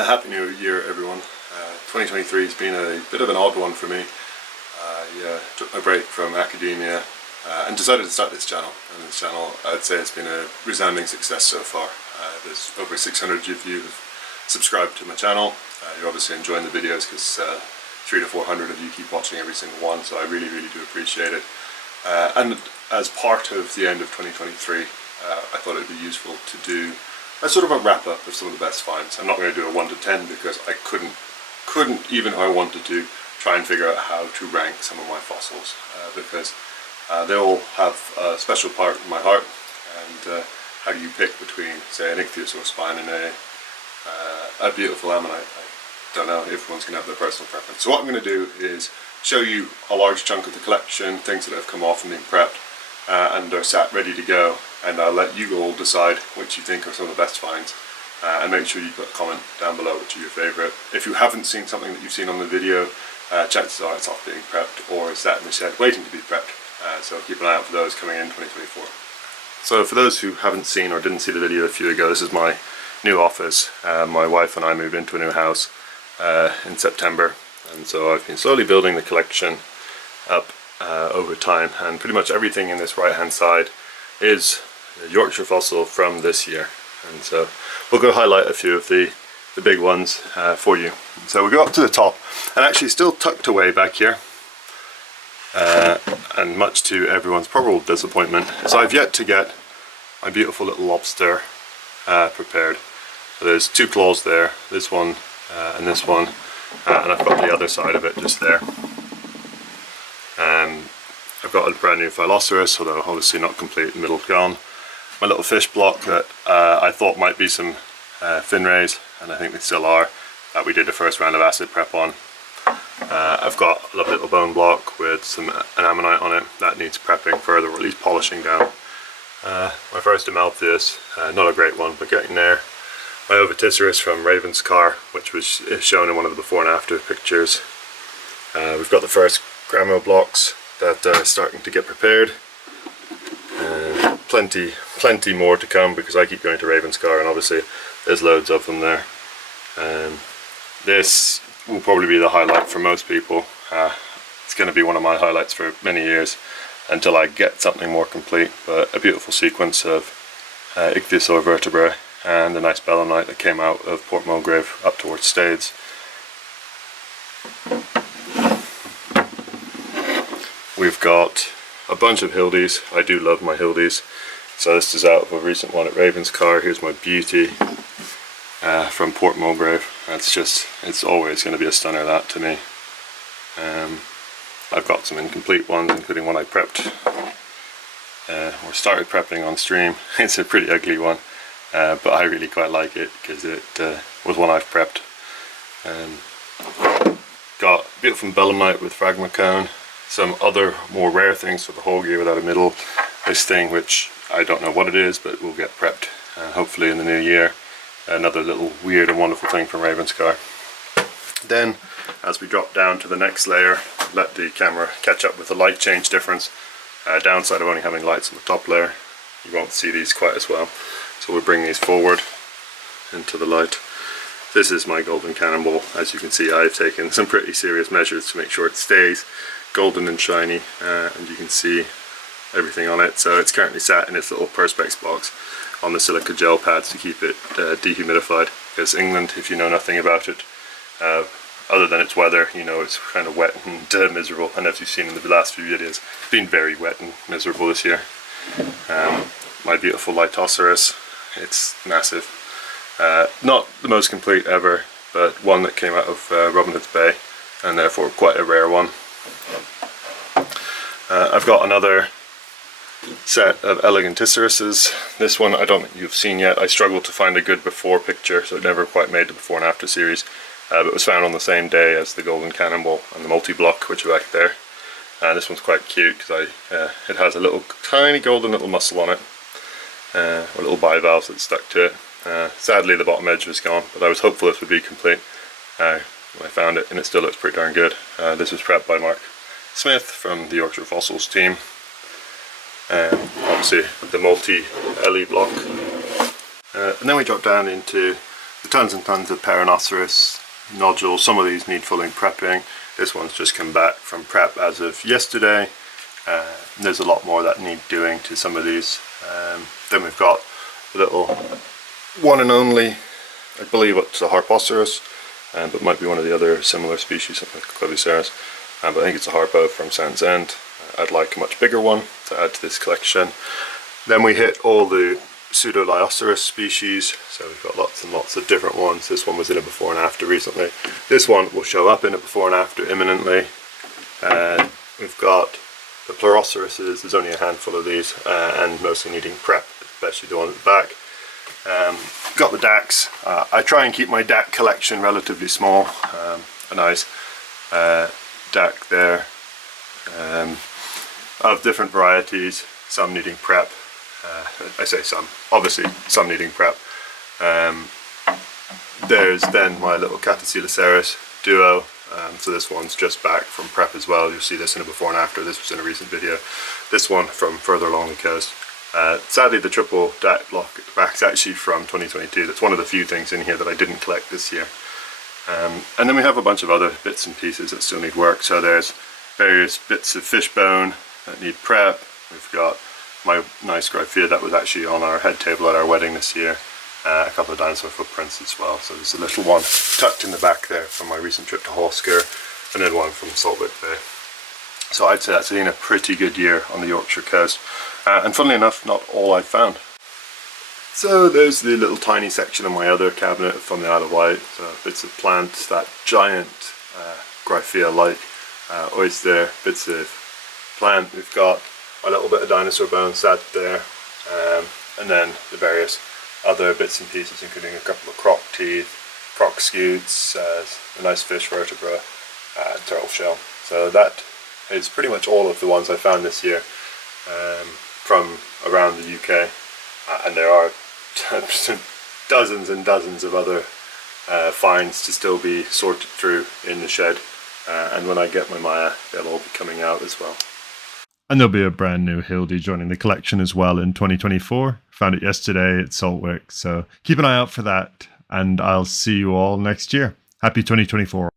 Happy New Year, everyone. 2023 has been a bit of an odd one for me. I took my break from academia and decided to start this channel. And this channel, I'd say, has been a resounding success so far. There's over 600 of you who've subscribed to my channel. You're obviously enjoying the videos because 300 to 400 of you keep watching every single one, so I really do appreciate it. And as part of the end of 2023, I thought it would be useful to do a sort of a wrap up of some of the best finds. I'm not going to do a 1 to 10 because I couldn't even if I wanted to try and figure out how to rank some of my fossils because they all have a special part in my heart. And how do you pick between, say, an ichthyosaur spine and a beautiful ammonite? I don't know, everyone's going to have their personal preference. So what I'm going to do is show you a large chunk of the collection, things that have come off and been prepped and are sat ready to go, and I'll let you all decide which you think are some of the best finds, and make sure you put a comment down below which are your favourite. If you haven't seen something that you've seen on the video, chances are it's off being prepped or is sat in the shed waiting to be prepped, so keep an eye out for those coming in 2024. So for those who haven't seen or didn't see the video a few ago, this is my new office. My wife and I moved into a new house in September, and so I've been slowly building the collection up over time, and pretty much everything in this right hand side is a Yorkshire fossil from this year, and so we'll go highlight a few of the big ones for you. So we go up to the top, and actually still tucked away back here, and much to everyone's probable disappointment, so I've yet to get my beautiful little lobster prepared. So there's two claws there, this one and this one, and I've got the other side of it just there. I've got a brand new Phylloceras, although obviously not complete, middle gone. My little fish block that I thought might be some fin rays, and I think they still are, that we did the first round of acid prep on. I've got a lovely little bone block with an ammonite on it that needs prepping further, or at least polishing down. My first Amaltheus, not a great one, but getting there. My Ovitiscus from Ravenscar, which was shown in one of the before and after pictures. We've got the first Gramo blocks that are starting to get prepared. Plenty more to come because I keep going to Ravenscar, and obviously there's loads of them there. This will probably be the highlight for most people. It's going to be one of my highlights for many years until I get something more complete, but a beautiful sequence of ichthyosaur vertebrae and a nice belemnite that came out of Port Mulgrave up towards Staithes. We've got a bunch of Hildies. I do love my Hildies. So this is out of a recent one at Ravenscar. Here's my beauty from Port Mulgrave. It's always going to be a stunner, that, to me. I've got some incomplete ones, including one I prepped or started prepping on stream. It's a pretty ugly one, but I really quite like it because it was one I've prepped. Got a beautiful belemnite with Phragmacone. Some other more rare things for the Holgi without a middle. This thing, which I don't know what it is, but will get prepped hopefully in the new year. Another little weird and wonderful thing from Ravenscar. Then, as we drop down to the next layer, let the camera catch up with the light change difference. Downside of only having lights on the top layer, you won't see these quite as well. So we'll bring these forward into the light. This is my golden cannonball. As you can see, I've taken some pretty serious measures to make sure it stays golden and shiny, and you can see everything on it. So it's currently sat in its little Perspex box on the silica gel pads to keep it dehumidified, because England, if you know nothing about it, other than its weather, you know it's kind of wet and miserable, and as you've seen in the last few videos, it's been very wet and miserable this year. My beautiful Lithoceras, it's massive. Not the most complete ever, but one that came out of Robin Hood's Bay, and therefore quite a rare one. I've got another set of Eleganticeruses. This one I don't think you've seen yet. I struggled to find a good before picture, so it never quite made the before and after series, but it was found on the same day as the Golden Cannonball and the multi-block, which are back there. This one's quite cute because it has a little tiny golden little muscle on it, or little bivalves that stuck to it. Sadly the bottom edge was gone, but I was hopeful this would be complete when I found it, and it still looks pretty darn good. This was prepped by Mark Smith from the Yorkshire Fossils team. Obviously the multi-LE block. And then we drop down into Tons and tons of Perrhinoceros nodules. Some of these need fully prepping. This one's just come back from prep as of yesterday. There's a lot more that need doing to some of these. Then we've got a little one and only, I believe it's a Harpoceros, but might be one of the other similar species, something like Claviceras. But I think it's a Harpo from Sands End. I'd like a much bigger one to add to this collection. Then we hit all the Pseudolioceras species, so we've got lots and lots of different ones. This one was in a before and after recently. This one will show up in a before and after imminently. We've got the Pleuroceroses, there's only a handful of these, and mostly needing prep, especially the one at the back. Got the Dacks. I try and keep my Dac collection relatively small. A nice Dac there, of different varieties, some needing prep. I say some, obviously some needing prep. There's then my little Catacelaceros duo, so this one's just back from prep as well. You'll see this in a before and after. This was in a recent video. This one from further along the coast. Sadly the triple Dac block at the back is actually from 2022. That's one of the few things in here that I didn't collect this year. And then we have a bunch of other bits and pieces that still need work. So there's various bits of fishbone that need prep. We've got my nice Gryphia that was actually on our head table at our wedding this year. A couple of dinosaur footprints as well. So there's a little one tucked in the back there from my recent trip to Hawsker, and then one from Saltwick Bay. So I'd say that's been a pretty good year on the Yorkshire coast. And funnily enough, not all I've found. So there's the little tiny section of my other cabinet from the Isle of Wight. So bits of plants, that giant Gryphia-like oyster, bits of plant. We've got a little bit of dinosaur bone sat there, and then the various other bits and pieces, including a couple of croc teeth, croc scutes, a nice fish vertebra, turtle shell. So that is pretty much all of the ones I found this year from around the UK, and there are dozens and dozens of other finds to still be sorted through in the shed, and when I get my Maya they'll all be coming out as well. And there'll be a brand new Hildy joining the collection as well in 2024. Found it yesterday at Saltwick, so keep an eye out for that, and I'll see you all next year. Happy 2024.